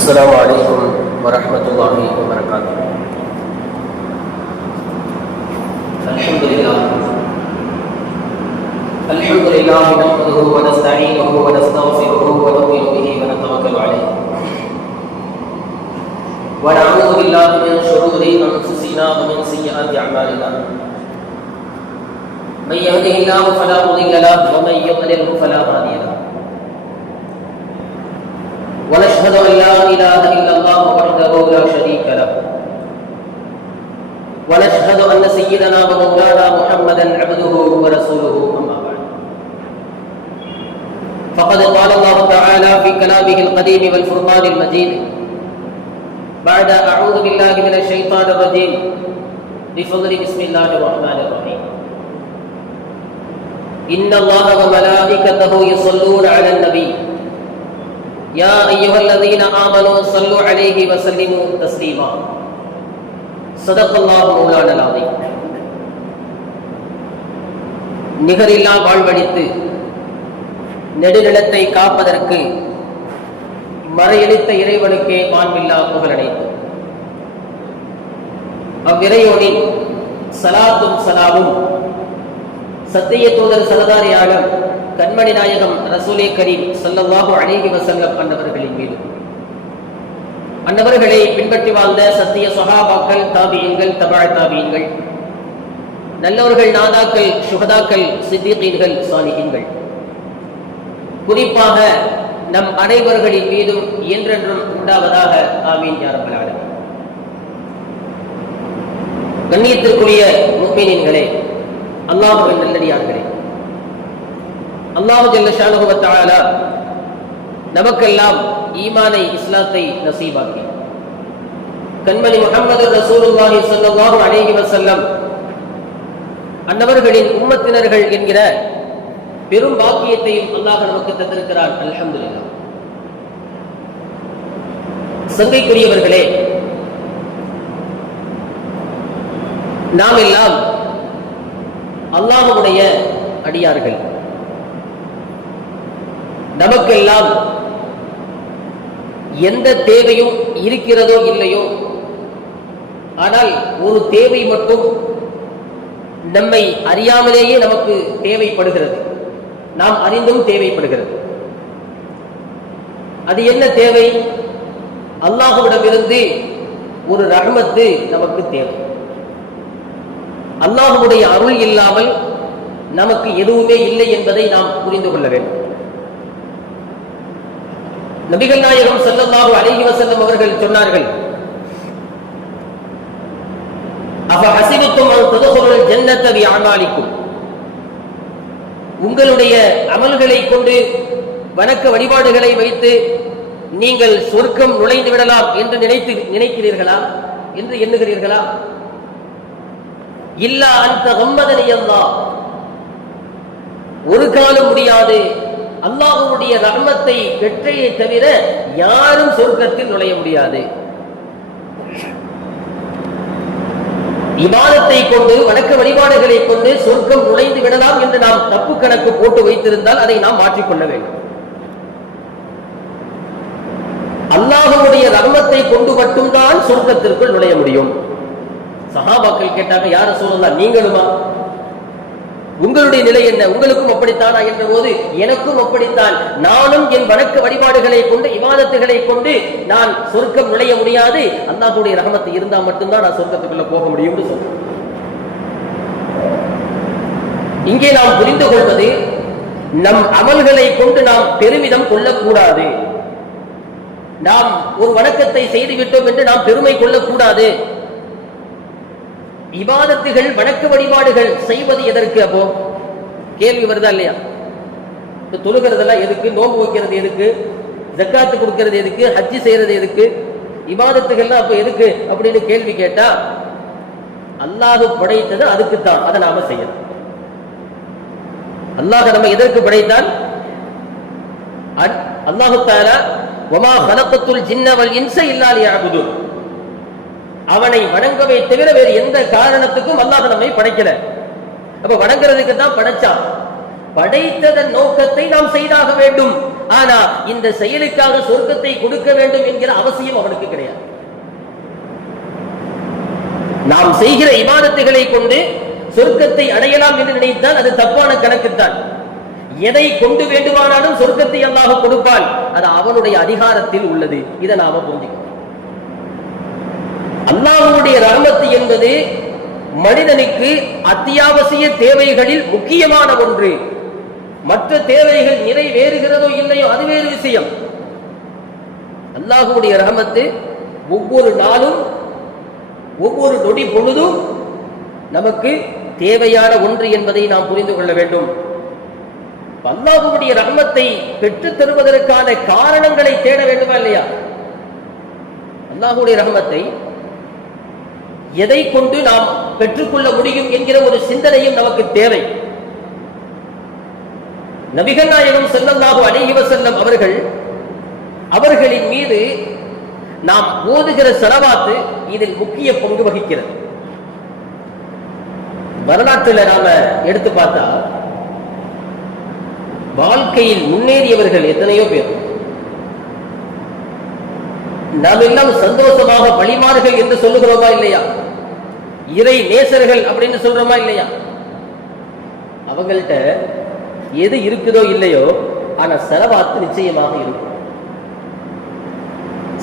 السلام عليكم ورحمة الله وبركاته. الحمد لله نحمده ونستعينه ونستغفره ونؤمن به ونتوكل عليه ونعوذ بالله من شرور أنفسنا ومن سيئات أعمالنا. من يهده الله فلا مضل له ومن يضلل فلا هادي له. ونشهد أن لا إله إلا الله وحده لا شريك له. ونشهد أن سيدنا ومولانا محمدا عبده ورسوله. أما بعد، فقد قال الله تعالى في كلامه القديم والفرقان المجيد بعد أعوذ بالله من الشيطان الرجيم بفضل بسم الله الرحمن الرحيم. إن الله وملائكته يصلون على النبي يا أيها الذين آمنوا صلوا عليه وسلموا تسليما. صدق الله مولانا العظيم. நிகரில்லா வாழ்வழித்து நெடுநிலத்தை காப்பதற்கு மறையளித்த இறைவனுக்கே மாண்பில்லா புகழனைத்து. அவ்விறையோனின் சலாத்தும் சலாமும் சத்திய தூதர் சரதாரியாளர் கண்மணி நாயகம் ரசூலே கரீம் ஸல்லல்லாஹு அலைஹி வஸல்லம் அன்னவர்களின் மீது, அன்னவர்களை பின்பற்றி வாழ்ந்த சத்திய சஹாபாக்கள், தாபியீன்கள், தபா தாபியீன்கள், நல்லவர்கள், நாதாக்கள், சுஹதாக்கள், சித்திகீன்கள், சாலிஹீன்கள், குறிப்பாக நம் அனைவர்களின் மீதும் என்றென்றும் உண்டாவதாக. ஆமீன் யா ரப்பல் ஆலமீன். கண்ணியத்திற்குரிய முஃமினீன்களே, அல்லாஹ்வின் நல்லடியார்களே, அல்லாஹ் ஜல்ல ஷானஹு வ தஆலா நமக்கெல்லாம் ஈமானை, இஸ்லாத்தை நசீபாக்கி கண்மணி முஹம்மது ரசூலுல்லாஹி ஸல்லல்லாஹு அலைஹி வஸல்லம் அன்னவர்களின் உம்மத்தினர்கள் என்கிற பெரும் பாக்கியத்தையும் அல்லாஹ் நமக்கு தந்திருக்கிறான். அல்ஹம்துலில்லாஹ். சங்கைக்குரியவர்களே, நாம் எல்லாம் அல்லாஹ்வுடைய அடியார்கள். நமக்கெல்லாம் எந்த தேவையும் இருக்கிறதோ இல்லையோ, ஆனால் ஒரு தேவை மட்டும் நம்மை அறியாமலேயே நமக்கு தேவைப்படுகிறது, நாம் அறிந்தும் தேவைப்படுகிறது. அது என்ன தேவை? அல்லாஹ்விடமிருந்து ஒரு ரஹ்மத்து நமக்கு தேவை. அல்லாஹ்வுடைய அருள் இல்லாமல் நமக்கு எதுவுமே இல்லை என்பதை நாம் புரிந்து கொள்ள வேண்டும். நபிகள் நாயகம் ஸல்லல்லாஹு அலைஹி வஸல்லம் அவர்கள் சொன்னார்கள், அஃபஹஸிபத்தும் அன் ததுகுலுல் ஜன்னத பிஅமாலிக்கும், உங்களுடைய அமல்களை கொண்டு, வணக்க வழிபாடுகளை வைத்து நீங்கள் சொர்க்கம் நுழைந்து விடலாம் என்று நினைக்கிறீர்களா, என்று எண்ணுகிறீர்களா? இல்லா அன்த கம்மதனி அல்லாஹ், ஒரு காலம் முடியாது. அல்லாஹ்வுடைய ரஹ்மத்தை பெற்றையே தவிர யாரும் சொர்க்கத்தில் நுழைய முடியாது. இபாதத்தை கொண்டு, வணக்க வழிபாடுகளை கொண்டு சொர்க்கம் நுழைந்து விடலாம் என்று நாம் தப்பு கணக்கு போட்டு வைத்திருந்தால் அதை நாம் மாற்றிக்கொள்ள வேண்டும். அல்லாஹ்வுடைய ரஹ்மத்தை கொண்டு மட்டும்தான் சொர்க்கத்திற்குள் நுழைய முடியும். சஹாபாக்கள் கேட்டாங்க, யா ரசூலல்லாஹ், நீங்களுமா? உங்களுடைய நிலை என்ன? உங்களுக்கும் அப்படித்தானா என்ற போது, எனக்கும் அப்படித்தான். நானும் என் வணக்க வழிபாடுகளை கொண்டு, இபாதத்துகளை கொண்டு நான் சொர்க்கம் நுழைய முடியாது. அல்லாஹ்வுடைய ரஹ்மத்து இருந்தால் மட்டும்தான் நான் சொர்க்கத்துக்குள்ள போக முடியும் என்று சொல்றேன். இங்கே நாம் புரிந்து கொள்வது, நம் அமல்களை கொண்டு நாம் பெருமிதம் கொள்ளக்கூடாது. நாம் ஒரு வணக்கத்தை செய்துவிட்டோம் என்று நாம் பெருமை கொள்ளக்கூடாது. இபாதத்துகள், வணக்க வழிபாடுகள் செய்வது எதற்கு? அப்போ கேள்வி வருதா இல்லையா? தொழுகிறதெல்லாம் எதுக்கு? நோன்பு வைக்கிறது எதுக்கு? ஜக்காத்து கொடுக்கிறது எதுக்கு? ஹஜ்ஜி செய்யறது எதுக்கு? இபாதத்துகள்லாம் அப்ப எதுக்கு அப்படின்னு கேள்வி கேட்டா, அல்லாஹ் படைத்தது அதுக்குத்தான். அதை நாம செய்யணும். அல்லாஹ் நம்ம எதற்கு படைத்தான்? அல்லாஹு தஆலா வமா ஹலகத்துல் ஜின்ன வல் இன்ஸ இல்லா லியஅபுதுன், அவனை வணங்கவே தவிர வேறு எந்த காரணத்துக்கும் அல்லாஹ் நம்மை படைக்கல. அப்ப வணங்குறதுக்கு தான் படைச்சான். படைத்ததன் நோக்கத்தை நாம் செய்தாக வேண்டும். ஆனா இந்த செயலுக்காக சொர்க்கத்தை கொடுக்க வேண்டும் என்கிற அவசியம் அவனுக்கு கிடையாது. நாம் செய்கிற இபாதத்துகளை கொண்டு சொர்க்கத்தை அடையலாம் என்று நினைத்தால் அது தப்பான கணக்குத்தான். எதை கொண்டு வேண்டுமானாலும் சொர்க்கத்தை அல்லாஹ் கொடுப்பான், அது அவனுடைய அதிகாரத்தில் உள்ளது. இதை நாம புரிஞ்சுக்கணும். அல்லாஹ்வுடைய ரஹ்மத் என்பது மனிதனுக்கு அத்தியாவசிய தேவைகளில் முக்கியமான ஒன்று. மற்ற தேவைகள் நிறைவேறுகிறதோ இல்லையோ அது வேறு விஷயம். அல்லாஹ்வுடைய ரஹ்மத் ஒவ்வொரு நாளும் ஒவ்வொரு நொடி பொழுதும் நமக்கு தேவையான ஒன்று என்பதை நாம் புரிந்து கொள்ள வேண்டும். அல்லாஹ்வுடைய ரஹ்மத்தை பெற்றுத் தருவதற்கான காரணங்களை தேட வேண்டுமா இல்லையா? அல்லாஹ்வுடைய ரஹ்மத்தை எதை கொண்டு நாம் பெற்றுக்கொள்ள முடியும் என்கிற ஒரு சிந்தனையும் நமக்கு தேவை. நபிகள் நாயகம் ஸல்லல்லாஹு அலைஹி வஸல்லம் அவர்களின் மீது நாம் ஓதுகிற ஸலவாத் இதில் முக்கிய பங்கு வகிக்கிறது. வரலாற்றில் நாம எடுத்து பார்த்தா வாழ்க்கையில் முன்னேறியவர்கள் எத்தனையோ பேர். நாம் எல்லாம் சந்தோஷமாக வழிமார்கள் என்று சொல்லுகிறோமா இல்லையா? இறை நேசர்கள் அப்படின்னு சொல்றோமா இல்லையா? அவங்கள்ட்ட எது இருக்குதோ இல்லையோ, ஆனா ஸலவாத் நிச்சயமாக இருக்கும்.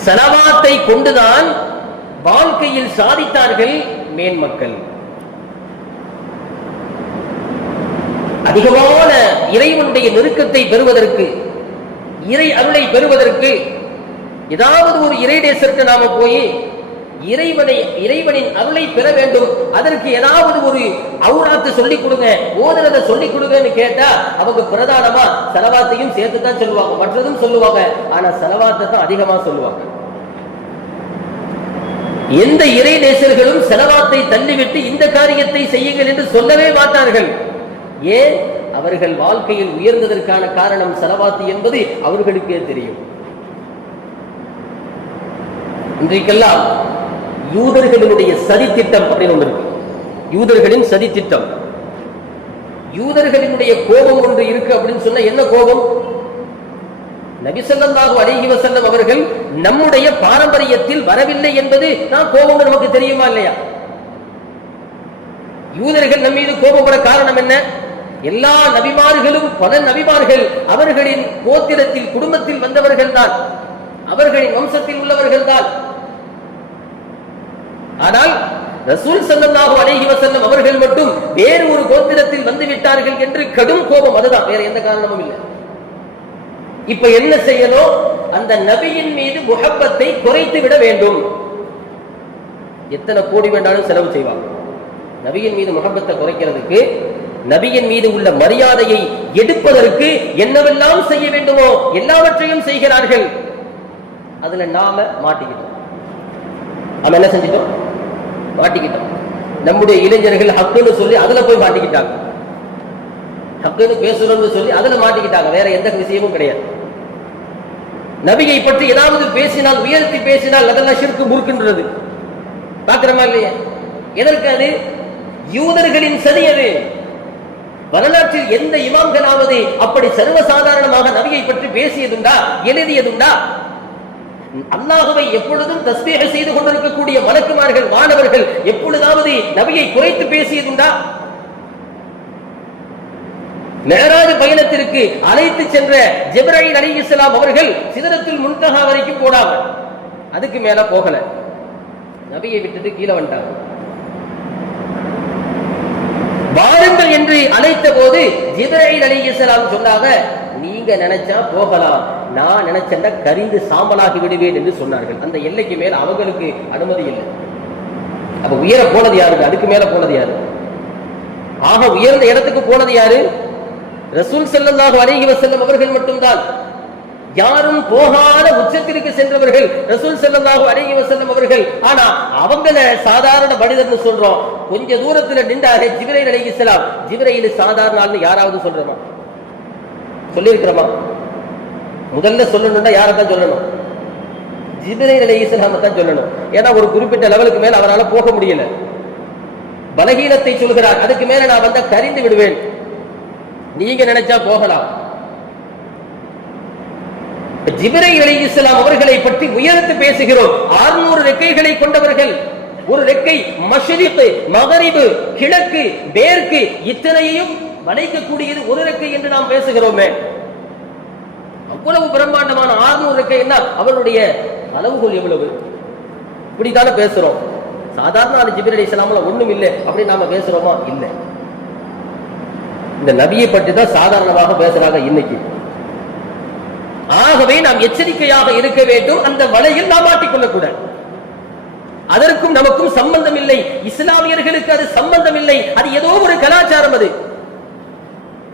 ஸலவாத்தை கொண்டுதான் வாழ்க்கையில் சாதித்தார்கள் மேன்மக்கள். அதிகமான இறைவனுடைய நெருக்கத்தை பெறுவதற்கு, இறை அருளை பெறுவதற்கு ஏதாவது ஒரு இறை தேசத்துக்கு நாம போய் இறைவனின் அருளை பெற வேண்டும், அதற்கு ஏதாவது ஒரு அவுராத்து சொல்லிக் கொடுங்க, ஓதுறதை சொல்லிக் கொடுங்கன்னு கேட்டா அவங்க பிரதானமா ஸலவாத்தையும் சேர்த்து தான் சொல்லுவாங்க, மற்றதும் சொல்லுவாங்க. ஆனா ஸலவாத்தை தான் அதிகமா சொல்லுவாங்க. எந்த இறை நேசர்களும் ஸலவாத்தை தள்ளிவிட்டு இந்த காரியத்தை செய்யுங்கள் என்று சொல்லவே மாட்டார்கள். ஏன்? அவர்கள் வாழ்க்கையில் உயர்ந்ததற்கான காரணம் ஸலவாத் என்பது அவர்களுக்கே தெரியும். இன்றைக்கெல்லாம் யூதர்களுடைய சதித்திட்டம் அப்படின்னு ஒன்று இருக்கு. யூதர்களின் சதித்திட்டம். யூதர்களினுடைய கோபம் ஒன்று இருக்கு அப்படின்னு சொன்னா என்ன கோபம்? நபி ஸல்லல்லாஹு அலைஹி வஸல்லம் அவர்கள் நம்முடைய பாரம்பரியத்தில் வரவில்லை என்பது நான் கோபம் நமக்கு தெரியுமா இல்லையா? யூதர்கள் நம்ம மீது கோபப்பட காரணம் என்ன? எல்லா நபிமார்களும் பல நபிமார்கள் அவர்களின் கோத்திரத்தில் குடும்பத்தில் வந்தவர்கள் தான், அவர்களின் வம்சத்தில் உள்ளவர்கள் தான். ஆனால் ரசூல் ஸல்லல்லாஹு அலைஹி வஸல்லம் அவர்கள் மட்டும் வேறு ஒரு கோத்திரத்தில் வந்து விட்டார்கள் என்று கடும் கோபம். அதுதான், வேற எந்த காரணமும் இல்லை. இப்ப என்ன செய்யணும்? அந்த நபியின் மீது முஹப்பத்தை குறைத்து விட வேண்டும். எத்தனை கோடி வேண்டாலும் செலவு செய்வாங்க. நபியின் மீது முஹப்பத்தை குறைக்கிறதுக்கு, நபியின் மீது உள்ள மரியாதையை எடுப்பதற்கு என்னவெல்லாம் செய்ய வேண்டுமோ எல்லாவற்றையும் செய்கிறார்கள். அதுல நாம மாட்டிக்கிட்டோம். நாம என்ன செஞ்சிட்டோம்? மாட்டிக்கிட்டோம். நம்முடைய இளைஞர்கள் ஹக்குன்னு சொல்லி அதுல போய் மாட்டிக்கிட்டாங்க. ஹக்குன்னு பேசணும்னு சொல்லி அதுல மாட்டிக்கிட்டாங்க. வேற எந்த விஷயமும் கிடையாது. நபியை பற்றி ஏதாவது பேசினால், உயர்த்தி பேசினால் அதெல்லாம் ஷிர்க் முறுக்கின்றது. பாக்குறமா இல்லையா? எதற்கு? அது யூதர்களின் சதி. அது வரலாற்றில் எந்த இமாம்களாவது அப்படி சர்வசாதாரணமாக நபியை பற்றி பேசியதுண்டா, எழுதியதுண்டா? அல்லாஹ்வை எப்பொழுதும் தஸ்பீஹ் செய்து கொண்டிருக்கக்கூடிய மலக்குமார்கள், மாணவர்கள் எப்பொழுதாவது நபியை குறைத்து பேசியதுண்டா? மிஅராஜ் பயணத்திற்கு அழைத்து சென்ற ஜிப்ரீல் அலைஹிஸ்ஸலாம் அவர்கள் சிதறத்துல் முன்தஹா வரைக்கும் போனாங்க, அதுக்கு மேல போகல. நபியை விட்டுட்டு கீழே வந்துட்டாங்க. வாருங்கள் என்று அழைத்த போது ஜிப்ரீல் அலைஹிஸ்ஸலாம் சொன்னாங்க, நீங்க நினைச்சா போகலாம், நான் நினைச்சேன்னா கரிந்து சாம்பலாகி விடுவேன் என்று சொன்னார்கள். அந்த எல்லைக்கு மேல அவங்களுக்கு அனுமதி இல்லை. அப்ப உயர போனது யாரு? அதுக்கு மேல போனது யாரு? ஆக உயர்ந்த இடத்துக்கு போனது யாரு? ரசூல் ஸல்லல்லாஹு அலைஹி வஸல்லம் அவர்கள் மட்டும்தான். யாரும் போகாத உச்சத்திற்கு சென்றவர்கள் ரசூல் ஸல்லல்லாஹு அலைஹி வஸல்லம் அவர்கள். ஆனா அவங்கள சாதாரண மனிதர்னு சொல்றோம். கொஞ்ச தூரத்துல நின்றாங்க ஜிப்ரீல் அலைஹிஸ்ஸலாம். ஜிப்ரீல் சாதாரண ஆள்னு யாராவது சொல்றோமா? சொல்லியிருக்கிறோமா? முதல்ல சொல்லணும்னா யாரை தான் சொல்லணும்? ஜிப்ரீல் அலைஹிஸ்ஸலாம் தான் சொல்லணும். ஏன்னா ஒரு குறிப்பிட்ட லெவலுக்கு மேல அவரால் போக முடியல. பலகீனத்தை சொல்கிறார். அதுக்கு மேல நான் வந்தா கரிந்து விடுவேன், நீங்க நினைச்சா போகலாம். ஜிப்ரீல் அலைஹிஸ்ஸலாம் அவர்களை பற்றி உயர்த்து பேசுகிறோம். 600 ரெக்கைகளை கொண்டவர்கள். ஒரு ரெக்கை மஷ்ரிக், மகரிபு, கிழக்கு, மேற்கு இத்தனையையும் வளைக்கக்கூடியது ஒரு ரெக்கை என்று நாம் பேசுகிறோமே. அவ்வளவு பிரம்மாண்டமான 600 ரெக்கை என்ன, அவருடைய அளவுகோல் எவ்வளவு? இப்படித்தானே பேசுறோம். சாதாரண ஜிப்ரீல் அலைஹிஸ்ஸலாம்ல ஒண்ணும் இல்லை அப்படின்னு நாம பேசுறோமா? இல்லை. இந்த நபியை பற்றி தான் சாதாரணமாக பேசுறாங்க இன்னைக்கு. ஆகவே நாம் எச்சரிக்கையாக இருக்க வேண்டும். அந்த வலையில் நாம் மாட்டிக்கொள்ளக் கூடாது. அதற்கும் நமக்கும் சம்பந்தம் இல்லை. இஸ்லாமியர்களுக்கு அது சம்பந்தம் இல்லை. அது ஏதோ ஒரு கலாச்சாரம். அது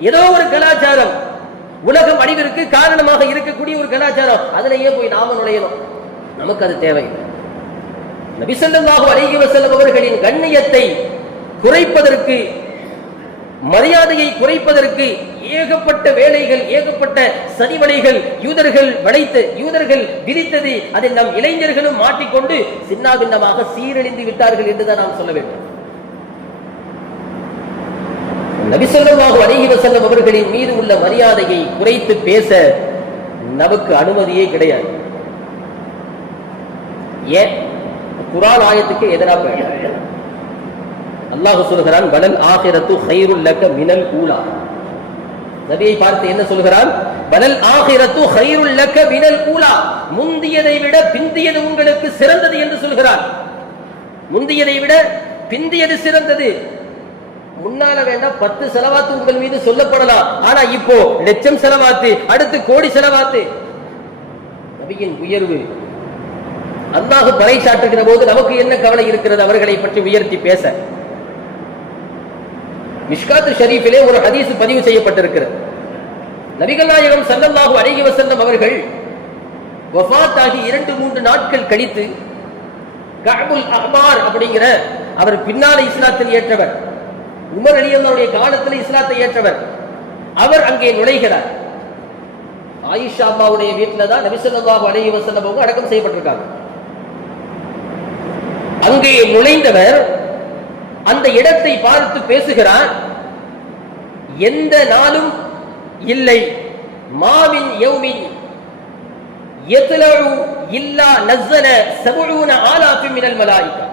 ஏதோ ஒரு கலாச்சாரம், உலகம் அழிவிற்கு காரணமாக இருக்கக்கூடிய ஒரு கலாச்சாரம். அதிலேயே போய் நாம நுழையணும். நமக்கு அது தேவையில்லை. நபி ஸல்லல்லாஹு அலைஹி வஸல்லம் அவர்களின் கண்ணியத்தை குறைப்பதற்கு, மரியாதையை குறைப்பதற்கு ஏகப்பட்ட வேலைகள், ஏகப்பட்ட சதிவலைகள் யூதர்கள் விதித்தது. அதில் நம் இளைஞர்களும் மாட்டிக்கொண்டு சின்னாபின்னமாக சீரழிந்து விட்டார்கள் என்றுதான் நாம் சொல்ல வேண்டும். நபி ஸல்லல்லாஹு அலைஹி வஸல்லம் அவர்களின் மீது உள்ள மரியாதையை குறைத்து பேச நமக்கு அனுமதியே கிடையாது. ஏன்? குர்ஆன் ஆயத்துக்கு எதிராக அல்லாஹ் சொல்கிறான், வலல் ஆகிரத்து கைருல் லக மினல் ஊலா. நபியை பார்த்து என்ன சொல்கிறான்? வலல் ஆகிரத்து கைருல் லக மினல் ஊலா. முந்தியதை விட பிந்தியது உங்களுக்கு சிறந்தது என்று சொல்கிறான். முந்தியதை விட பிந்தியது சிறந்தது. முன்னால வேண்டாம் 10 செலவாத்து உங்கள் மீது சொல்லப்படலாம். ஆனா இப்போ லட்சம் செலவாத்து, அடுத்து கோடி செலவாத்து. நபியின் உயர்வு அல்லாஹ் பறைசாற்றுகிற போது நமக்கு என்ன கவலை இருக்கிறது அவர்களை பற்றி உயர்த்தி பேச? மிஷ்காத் ஷரீஃபிலே ஒரு ஹதீஸ் பதிவு செய்யப்பட்டிருக்கிறது. நபிகள் நாயகம் ஸல்லல்லாஹு அலைஹி வஸல்லம் அவர்கள் வஃபாத் ஆகி 2-3 நாட்கள் கழித்து கஅபுல் அஹ்பார் அப்படிங்கிற அவர் பின்னால இஸ்லாத்தில் ஏற்றவர், உமர் ரலியல்லாஹு காலத்தில் இஸ்லாத்தை ஏற்றவர், அவர் அங்கே நுழைகிறார். ஆயிஷா அம்மாவுடைய வீட்டில் தான் நபி ஸல்லல்லாஹு அலைஹி வஸல்லம் அவங்க அடக்கம் செய்யப்பட்டிருக்காங்க. அங்கே நுழைந்தவர் அந்த இடத்தை பார்த்து பேசுகிறார், எந்த நாளும் இல்லை, மாவின் யௌமின் யத்லஉ இல்லா நஸல 70,000 மினல் மலாயிகா.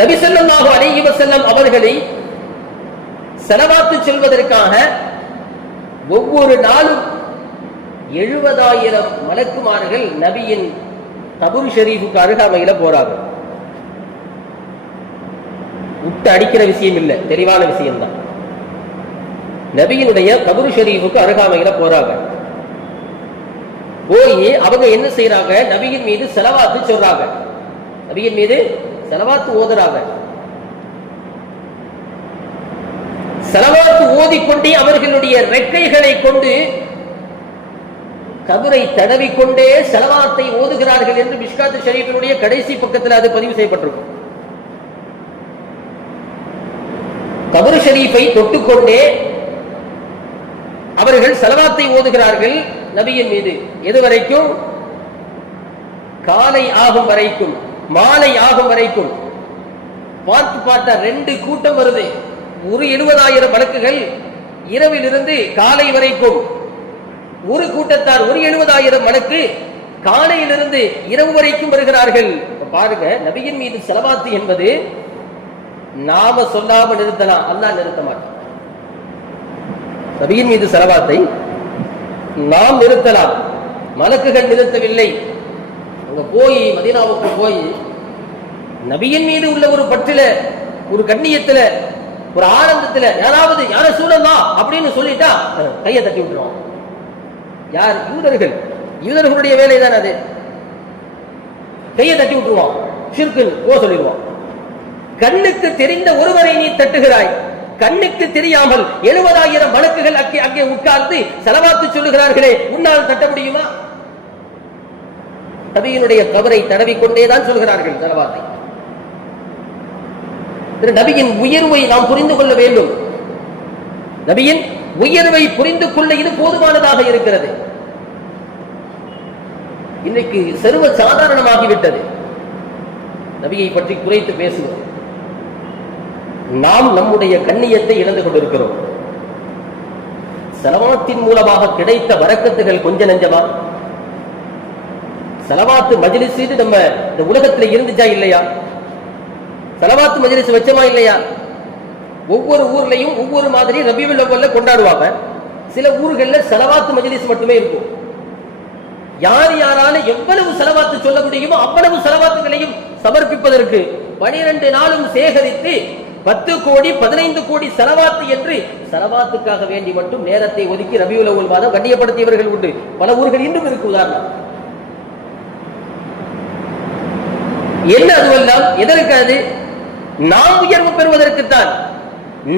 நபி ஸல்லல்லாஹு அலைஹி வஸல்லம் அவர்களை ஸலவாத்து சொல்வதற்காக ஒவ்வொரு நாளும் 70,000 மலக்குமார்கள் நபியின் கபர் ஷரீஃபுக்கு அருகாமையில போறாங்க. விட்டு அடிக்கிற விஷயம் இல்லை, தெளிவான விஷயம் தான். நபியினுடைய கபர் ஷரீஃபுக்கு அருகாமையில போறாங்க. போய் அவங்க என்ன செய்யறாங்க? நபியின் மீது ஸலவாத்து சொல்றாங்க, நபியின் மீது ஸலவாத்து ஓதுறாங்க. ஸலவாத்து ஓதிக்கொண்டே அவர்களுடைய ரெக்கைகளை கொண்டு கபரை தடவிக்கொண்டே ஸலவாத்தை ஓதுகிறார்கள் என்று மிஷ்காத் ஷரீஃபினுடைய கடைசி பக்கத்தில் அது பதிவு செய்யப்பட்டிருக்கும். கபர் ஷரீஃபை தொட்டுக்கொண்டே அவர்கள் ஸலவாத்தை ஓதுகிறார்கள் நபியின் மீது. எது வரைக்கும்? காலை ஆகும் வரைக்கும், மாலை ஆகும் வரைக்கும். பார்த்தா 2 கூட்டம் வருது. ஒரு 70,000 மலக்குகள் இரவிலிருந்து காலை வரைக்கும், ஒரு கூட்டத்தார் ஒரு 70,000 மலக்கு காலையிலிருந்து இரவு வரைக்கும் வருகிறார்கள். பாருங்க, நபியின் மீது ஸலவாத்து என்பது நாம சொல்லாம நிறுத்தலாம், அல்லாஹ் நிறுத்த மாட்டான். நபியின் மீது ஸலவாத்தை நாம் நிறுத்தலாம், மலக்குகள் நிறுத்தவில்லை. அங்க போய் மதீனாவுக்கு போய் நபியின் மீது உள்ள ஒரு பற்றில, ஒரு கண்ணியத்துல, ஒரு ஆனந்தத்துல யாராவது யார சூழலாம் அப்படின்னு சொல்லிட்டா கையை தட்டி விட்டுருவோம். யார்? யூதர்களுடைய வேலை தான் அது. கையை தட்டி விட்டுருவான், ஷிர்க்கு போ சொல்லிடுவான். கண்ணுக்கு தெரிந்த ஒருவரை நீ தட்டுகிறாய், கண்ணுக்கு தெரியாமல் 70,000 மலக்குகள் அங்கே உட்கார்ந்து ஸலவாத்து சொல்லுகிறார்களே, உன்னால் தட்ட முடியுமா? நபியினுடைய கபரை தடவிக்கொண்டேதான் சொல்கிறார்கள் ஸலவாத்தை. நபியின் உயர்வை நாம் புரிந்து கொள்ள வேண்டும். நபியின் உயர்வை புரிந்து கொள்ள இது போதுமானதாக இருக்கிறது. இன்றைக்கு சர்வ சாதாரணமாகிவிட்டது நபியை பற்றி குறைத்து பேசுவோம். நாம் நம்முடைய கண்ணியத்தை இழந்து கொண்டிருக்கிறோம். ஸலவாத்தின் மூலமாக கிடைத்த வரக்கத்துகள் கொஞ்ச நஞ்சமா? ஸலவாத்து மஜ்லிஸ் நம்ம இந்த உலகத்துல இருந்துச்சா இல்லையா? ஸலவாத்து மஜ்லிஸ் வச்சமா இல்லையா? ஒவ்வொரு ஊர்லயும் ஒவ்வொரு மாதிரி ரபியுல் அவ்வல்ல கொண்டாடுவாங்க. சில ஊர்கள்ல ஸலவாத்து மஜ்லிஸ் மட்டுமே இருக்கும். யார் யாரால எவ்வளவு ஸலவாத்து சொல்ல முடியுமோ அவ்வளவு ஸலவாத்துகளையும் சமர்ப்பிப்பதற்கு 12 நாளும் சேகரித்து 10 கோடி 15 கோடி ஸலவாத்து என்று ஸலவாத்துக்காக வேண்டி மட்டும் நேரத்தை ஒதுக்கி ரபியுல் அவ்வல் மாதம் கண்ணியப்படுத்தியவர்கள் உண்டு. பல ஊர்கள் இன்னும் இருக்கு. உதாரணம் என்ன? அதுவெல்லாம் எதற்காது? நாம் உயர்வு பெறுவதற்குத்தான்.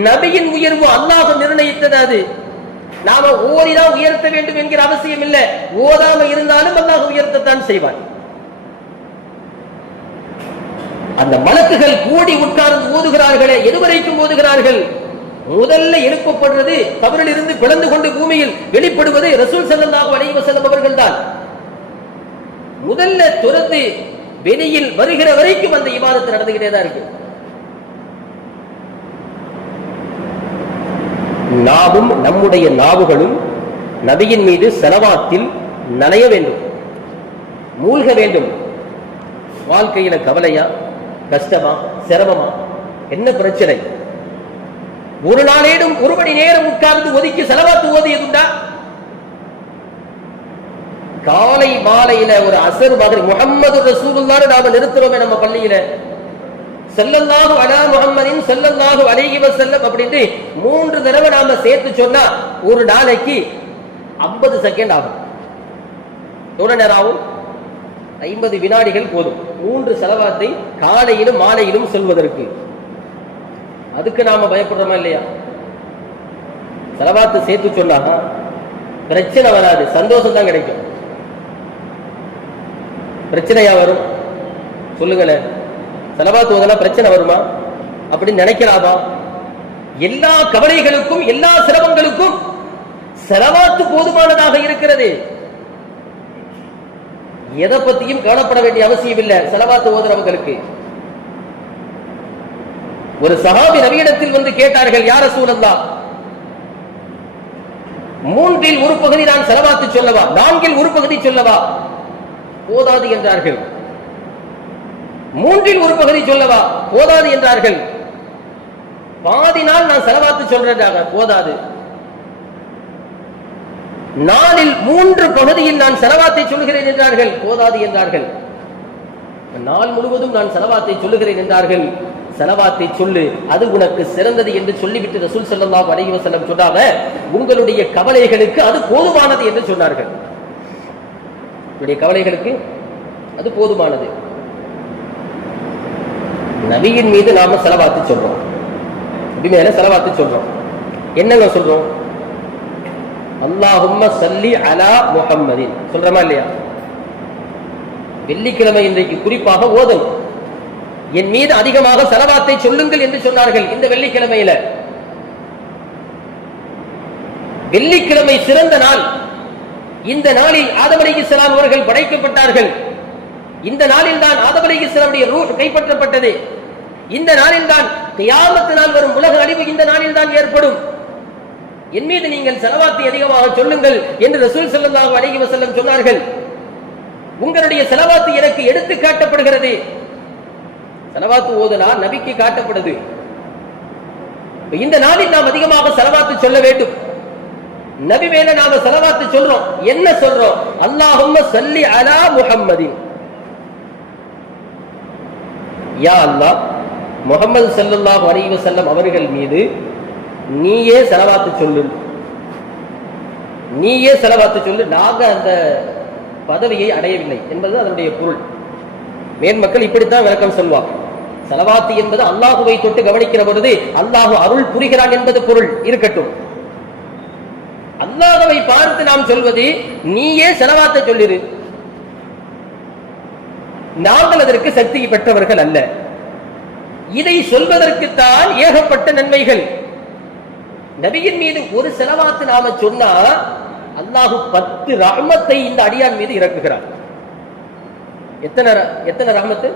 நபியின் உயர்வு அல்லாஹ் நிர்ணயித்தது. அது நாம ஓதிதான் உயர்த்த வேண்டும் என்கிற அவசியம் இல்லை. ஓதாம இருந்தாலும் அல்லாஹ் உயர்த்தத்தான் செய்வான். அந்த மலக்குகள் கூடி உட்கார்ந்து ஓதுகிறார்களே, எதுவரைக்கும் ஓதுகிறார்கள்? முதல்ல எழுப்பப்படுறது கபரில் இருந்து பிளந்து கொண்டு பூமியில் வெளிப்படுவது ரசூல் ஸல்லல்லாஹு அலைஹி வஸல்லம் அவர்கள் தான். முதல்ல துறந்து வெளியில் வருகிற வரைக்கும் அந்த இபாதத்து நடந்துகிட்டே தான் இருக்கு. நாவும் நம்முடைய நாவுகளும் நபியின் மீது ஸலவாத்தில் நனைய வேண்டும், மூழ்க வேண்டும். வாழ்க்கையில கவலையா, கஷ்டமா, சிரமமா, என்ன பிரச்சனை? ஒரு நாளேடும் ஒரு மணி நேரம் உட்கார்ந்து ஒதுக்கி ஸலவாத்து ஓதியதுண்டா? காலை மாலையில ஒரு அசர் மாதிரி முஹம்மது ரசூலுல்லாஹ் நாம நிறுத்துறோமே நம்ம பள்ளியில, ஸல்லல்லாஹு அலா முஹம்மதின் ஸல்லல்லாஹு அலைஹி வஸல்லம் அப்படின்னு 3 தடவை நாம சேர்த்து சொன்னா ஒரு நாளைக்கு 50 செகண்ட் ஆகும். எவ்வளவு நேரம் ஆகும்? 50 வினாடிகள் போதும் 3 ஸலவாத்தை காலையிலும் மாலையிலும் சொல்வதற்கு. அதுக்கு நாம பயப்படுறோமா இல்லையா? ஸலவாத்து சேர்த்து சொன்னா பிரச்சனை வராது, சந்தோஷம் தான் கிடைக்கும். பிரச்சனையா வரும்? சொல்லுங்களேன். ஸலவாத்து ஓதுனா பிரச்சனை வருமா அப்படின்னு நினைக்கிறாமா? எல்லா கவலைகளுக்கும் எல்லா சிரமங்களுக்கும் ஸலவாத்து போதுமானதாக இருக்கிறது. எதை பத்தியும் கவலைப்பட வேண்டிய அவசியம் இல்லை ஸலவாத்து ஓதுறவங்களுக்கு. ஒரு சஹாபி நபியிடத்தில் வந்து கேட்டார்கள், யா ரசூலல்லாஹ், 3இல் ஒரு பகுதி நான் ஸலவாத்து சொல்லவா, 4இல் ஒரு பகுதி சொல்லவா? போதாது என்றார்கள். 3இல் ஒரு பகுதி சொல்லவா? போதாது என்றார்கள். பாதி நாள் நான் ஸலவாத்து சொல்றதாக போதாது. 4இல் 3 பகுதியில் நான் ஸலவாத்தை சொல்கிறேன் என்றார்கள். போதாது என்றார்கள். நாள் முழுவதும் நான் ஸலவாத்தை சொல்லுகிறேன் என்றார்கள். ஸலவாத்தை சொல்லு, அது உனக்கு சிறந்தது என்று சொல்லிவிட்டு ரசூல் ஸல்லல்லாஹு அலைஹி வஸல்லம் சொன்னாங்க, உங்களுடைய கவலைகளுக்கு அது போதுமானது என்று சொன்னார்கள். உங்களுடைய கவலைகளுக்கு அது போதுமானது. நபியின் மீது நாம ஸலவாத்து சொல்றோம், நபி மேல ஸலவாத்து சொல்றோம். என்னங்க சொல்றோம்? அல்லாஹும்ம ஸல்லி அலா முஹம்மதின் சொல்றோமா இல்லையா? வெள்ளிக்கிழமை இன்றைக்கு குறிப்பாக ஓதணும். என் மீது அதிகமாக ஸலவாத்தை சொல்லுங்கள் என்று சொன்னார்கள். இந்த வெள்ளிக்கிழமையில, வெள்ளிக்கிழமை சிறந்த நாள். இந்த நாளில் ஆதம் அலைஹிஸ்ஸலாம் அவர்கள் படைக்கப்பட்டார்கள். இந்த நாளில் தான் ஆதம் அலைஹிஸ்ஸலாமுடைய ரூஹ் கைப்பற்றப்பட்டது. இந்த நாளில் தான் கியாமத் நாள் வரும், உலக அழிவு இந்த நாளில் தான் ஏற்படும். என் மீது நீங்கள் ஸலவாத்தை அதிகமாக சொல்லுங்கள் என்று ரசூல் ஸல்லல்லாஹு அலைஹி வஸல்லம் சொன்னார்கள். உங்களுடைய ஸலவாத்து எனக்கு எடுத்து காட்டப்படுகிறது. ஸலவாத்து ஓதுனா நபிக்கு காட்டப்படுது. இந்த நாளில் நாம் அதிகமாக ஸலவாத்து சொல்ல வேண்டும். நபி மேல நாம ஸலவாத்து சொல்றோம். என்ன சொல்றோம்? அல்லாஹும்ம ஸல்லி அலா முஹம்மதின். யா அல்லாஹ், முஹம்மது ஸல்லல்லாஹு அலைஹி வஸல்லம் அவர்கள் மீது நீயே ஸலவாத்து சொல்லு, நீயே ஸலவாத்து சொல்லு. நாங்க அந்த பதவியை அடையவில்லை என்பது அதனுடைய பொருள். மேன்மக்கள் இப்படித்தான் விளக்கம் சொல்வார். ஸலவாத்து என்பது அல்லாஹுவை தொட்டு கவனிக்கிற பொழுது அல்லாஹு அருள் புரிகிறான் என்பது பொருள் இருக்கட்டும். அல்லாஹ்வை பார்த்து நாம் சொல்வது நீயே ஸலவாத்தை சொல்லிரு. நாங்கள் அதற்கு சக்தி பெற்றவர்கள் அல்ல. இதை சொல்வதற்குத்தான் ஏகப்பட்ட நன்மைகள். நபியின் மீது ஒரு ஸலவாத்து நாம சொன்னா அல்லாஹு 10 ரஹ்மத்தை இந்த அடியான் மீது இறக்குகிறார். எத்தனை ரஹ்மத்து?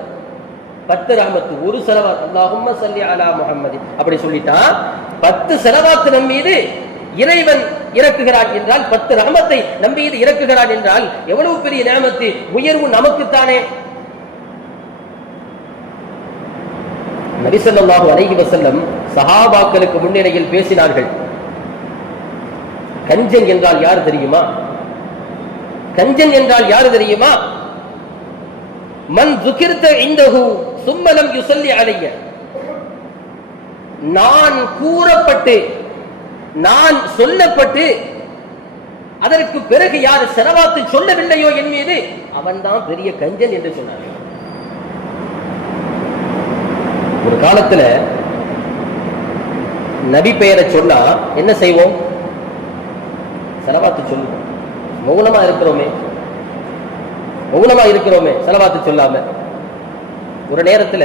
10 ரஹ்மத்து. ஒரு ஸலவாத் அல்லாஹும்ம ஸல்லி அலா முஹம்மதி அப்படி சொல்லிட்டா 10 ஸலவாத்து நம் மீது இறைவன் இறக்குகிறான் என்றால் 10 ரஹமத்தை நம்பீது இறக்குகிறான் என்றால் எவ்வளவு பெரிய நியமத்து, உயர்வு நமக்குத்தானே. நபி ஸல்லல்லாஹு அலைஹி வஸல்லம் சஹாபாக்களுக்கு முன்னிலையில் பேசினார்கள். கஞ்சன் என்றால் யார் தெரியுமா? கஞ்சன் என்றால் யார் தெரியுமா? மன் ذُكِرْتَ عِنْدَهُ ثُمَّ لَمْ يُصَلِّ عَلَيَّ. நான் கூறப்பட்டு, நான் சொல்லப்பட்டு, அதற்கு பிறகு யார் ஸலவாத்து சொல்லவில்லையோ என் மீது அவன்தான் பெரிய கஞ்சன் என்று சொன்னார். ஒரு காலத்துல நபி பெயரை சொன்னா என்ன செய்வோம்? ஸலவாத்து சொல்லுவோம். மௌனமா இருக்கிறோமே, மௌனமா இருக்கிறோமே ஸலவாத்து சொல்லாம. ஒரு நேரத்துல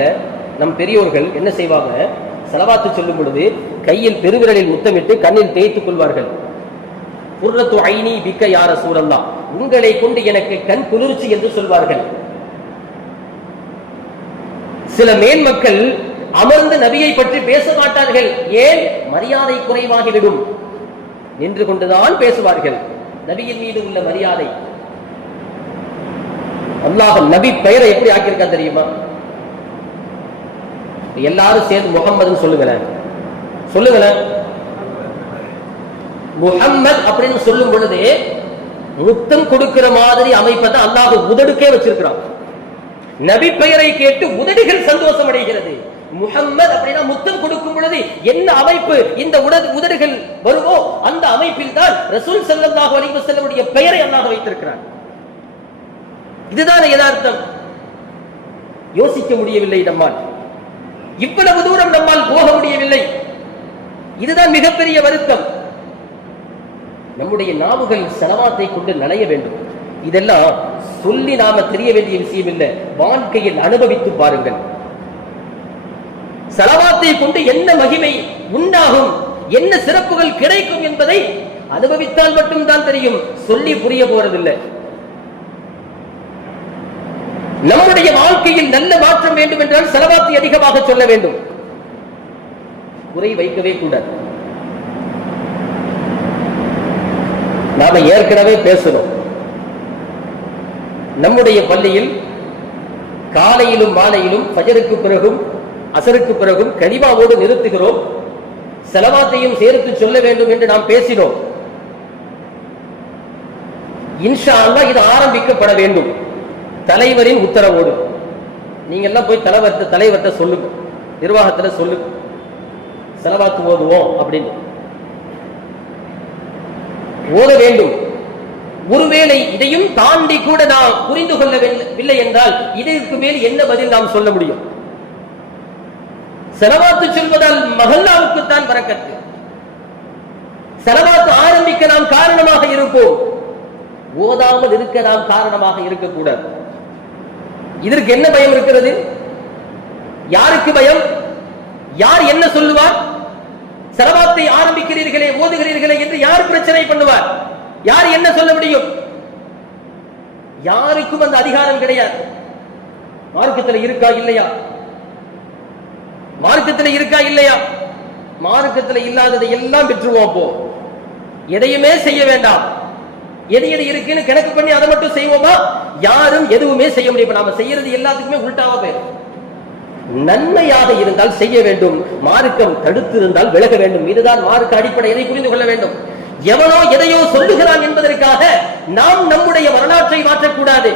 நம் பெரியோர்கள் என்ன செய்வாங்க? ஸலவாத்து சொல்லும் பொழுது கையில் பெருவிரலில் முத்தமிட்டு கண்ணில் தேய்த்துக் கொள்வார்கள். குர்ரத்து ஐனி பிக்க யா ரசூலல்லாஹ், உங்களை கொண்டு எனக்கு கண் குளிர்ச்சி என்று சொல்வார்கள். சில மேன்மக்கள் அமர்ந்து நபியை பற்றி பேச மாட்டார்கள். ஏன்? மரியாதை குறைவாகிவிடும். நின்று கொண்டுதான் பேசுவார்கள். நபியின் மீது உள்ள மரியாதை. அல்லாஹ் நபி பெயரை எப்படி ஆக்கியிருக்கா தெரியுமா? எல்லாரும் சேர்ந்து முகம்மதுன்னு சொல்லுங்களேன், சொல்லுங்களேன். முஹம்மது அப்படின்னு சொல்லும் பொழுது முத்தம் கொடுக்கிற மாதிரி அமைப்பை தான் அல்லாஹ் உதடுக்கே வச்சிருக்கிறான். நபி பெயரை கேட்டு உதடுகள் சந்தோஷம் அடைகிறது. முஹம்மது அப்படின்னா முத்தம் கொடுக்கும் பொழுது என்ன அமைப்பு இந்த உதடுகள் வருமோ அந்த அமைப்பில் தான் ரசூல் ஸல்லல்லாஹு அலைஹி வஸல்லமுடைய பெயரை அல்லாஹ் வைத்திருக்கிறார். இதுதான் யதார்த்தம். யோசிக்க முடியவில்லை நம்மால், இவ்வளவு தூரம் நம்மால் போக முடியவில்லை. இதுதான் மிகப்பெரிய வருத்தம். நம்முடைய நாவுகள் ஸலவாத்தை கொண்டு நனைய வேண்டும். இதெல்லாம் சொல்லி நாம தெரிய வேண்டிய விஷயம் இல்லை, வாழ்க்கையில் அனுபவித்து பாருங்கள். ஸலவாத்தை கொண்டு என்ன மகிமை உண்டாகும், என்ன சிறப்புகள் கிடைக்கும் என்பதை அனுபவித்தால் மட்டும்தான் தெரியும், சொல்லி புரிய போறதில்லை. நம்முடைய வாழ்க்கையில் நல்ல மாற்றம் வேண்டும் என்றால் ஸலவாத்தை அதிகமாக சொல்ல வேண்டும், குறை வைக்கவே கூடாது. நாம ஏற்கனவே பேசணும், நம்முடைய பள்ளியில் காலையிலும் மாலையிலும் ஃபஜருக்கு பிறகும் அசருக்கு பிறகும் கலிமாவோடு நிறுத்துகிறோம். ஸலவாத்தையும் சேர்த்து சொல்ல வேண்டும் என்று நாம் பேசினோம். இன்ஷா அல்லாஹ் இது ஆரம்பிக்கப்பட வேண்டும் தலைவரின் உத்தரவோடு. நீங்க எல்லாம் போய் தலைவர்கிட்ட சொல்லுங்க, நிர்வாகத்துல சொல்லுங்க, ஸலவாத்து ஓதுவோம் அப்படின்னு ஓத வேண்டும். ஒருவேளை இதையும் தாண்டி கூட நாம் புரிந்து கொள்ளவில்லை என்றால் இதற்கு மேல் என்ன பதில் நாம் சொல்ல முடியும்? ஸலவாத்து சொல்வதால் மஹல்லாவுக்கு தான் பரக்கத்து. ஸலவாத்து ஆரம்பிக்க நாம் காரணமாக இருப்போம், ஓதாமல் இருக்க நாம் காரணமாக இருக்கக்கூடாது. இதற்கு என்ன பயம் இருக்கிறது? யாருக்கு பயம்? யார் என்ன சொல்லுவார்? ஸலவாத்தை ஆரம்பிக்கிறீர்களே, ஓதுகிறீர்களே என்று யார் பிரச்சனை பண்ணுவார்? யார் என்ன சொல்ல முடியும்? யாருக்கும் அந்த அதிகாரம் கிடையாது. மார்க்கத்தில் இருக்கா இல்லையா? மார்க்கத்தில் இருக்கா இல்லையா? மார்க்கத்தில் இல்லாததை எல்லாம் பெற்றுவோம். அப்போ எதையுமே செய்ய வேண்டாம். எது எது இருக்குன்னு கணக்கு பண்ணி அதை மட்டும் செய்வோமா? யாரும் எதுவுமே செய்ய முடியும். நாம செய்யறது எல்லாத்துக்குமே உள்டாவா போயிடும். நன்மையாக இருந்தால் செய்ய வேண்டும், மார்க்கம் தடுத்து இருந்தால் விலக வேண்டும். இதுதான் மார்க்க அடிப்படை. எதை புரிந்து கொள்ள வேண்டும்? எவனோ எதையோ சொல்லுகிறான் என்பதற்காக நாம் நம்முடைய வரலாற்றை மாற்றக்கூடாது.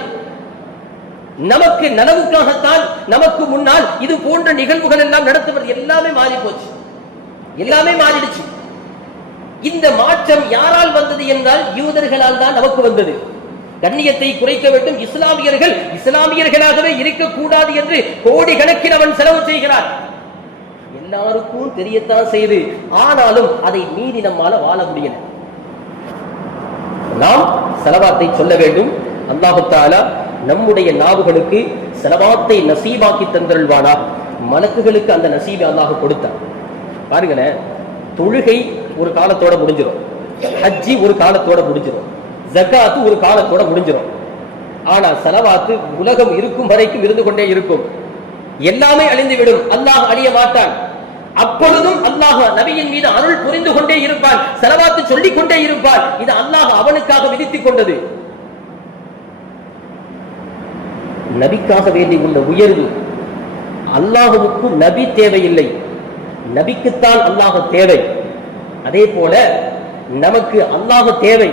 நமக்கு நனவுக்காகத்தான் நமக்கு முன்னால் இது போன்ற நிகழ்வுகள் எல்லாம் நடத்துவது. எல்லாமே மாறி போச்சு, எல்லாமே மாறிடுச்சு. இந்த மாற்றம் யாரால் வந்தது என்றால் யூதர்களால் தான் நமக்கு வந்தது. கண்ணியத்தை குறைக்க வேண்டும், இஸ்லாமியர்கள் இஸ்லாமியர்களாகவே இருக்கக்கூடாது என்று கோடிக்கணக்கில் அவன் செலவு செய்கிறான். எல்லாருக்கும் தெரியத்தான் செய்து, ஆனாலும் அதை மீறி நம்மால வாழ முடியல. நாம் ஸலவாத்தை சொல்ல வேண்டும். அல்லாஹ் தஆலா நம்முடைய நாவுகளுக்கு ஸலவாத்தை நசீபாக்கி தந்தருள்வானா. மலக்குகளுக்கு அந்த நசீபை அல்லாஹ் கொடுத்தான். பாருங்களேன், தொழுகை ஒரு காலத்தோட முடிஞ்சிடும், ஹஜ்ஜி ஒரு காலத்தோட முடிஞ்சிடும், ஜகாத்து ஒரு காலத்தோட முடிஞ்சிடும். ஆனா ஸலவாத்து உலகம் இருக்கும் வரைக்கும் இருந்து கொண்டே இருக்கும். எல்லாமே அழிந்துவிடும், அல்லாஹ் அழிய மாட்டான். அப்பொழுதும் அல்லாஹ் நபியின் மீது அருள் புரிந்து கொண்டே இருப்பான், ஸலவாத்து சொல்லிக் கொண்டே இருப்பான். இது அல்லாஹ் அவனுக்காக விதித்துக் கொண்டது. நபிக்காக வேண்டி உள்ள உயர்வு. அல்லாஹுவுக்கு நபி தேவையில்லை, நபிக்குத்தான் அல்லாஹ் தேவை. அதே போல நமக்கு அல்லாஹ் தேவை.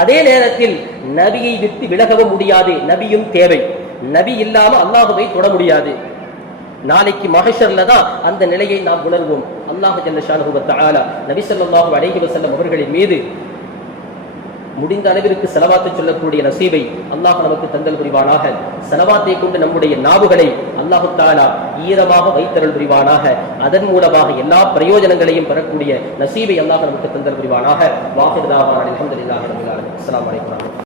அதே நேரத்தில் நபியை விட்டு விலகவும் முடியாது, நபியும் தேவை. நபி இல்லாம அல்லாஹுவை தொட முடியாது. நாளைக்கு மஹ்ஷர்ல தான் அந்த நிலையை நாம் உணர்வோம். அல்லாஹ் ஜல்ல ஷானஹு வ தஆலா நபி ஸல்லல்லாஹு அலைஹி வஸல்லம் அவர்களின் மீது முடிந்த அளவிற்கு ஸலவாத்தை சொல்லக்கூடிய நசீபை அல்லாஹ் நமக்கு தந்தல் புரிவானாக. ஸலவாத்தை கொண்டு நம்முடைய நாவுகளை அல்லாஹ் தஆலா ஈரமாக வைத்தருள் புரிவானாக. அதன் மூலமாக எல்லா பிரயோஜனங்களையும் பெறக்கூடிய நசீபை அல்லாஹ் நமக்கு தந்தல் புரிவானாக. வாஹிர் தாவானா அல்ஹம்துலில்லாஹி ரப்பில் ஆலமீன். அஸ்ஸலாமு அலைக்கும்.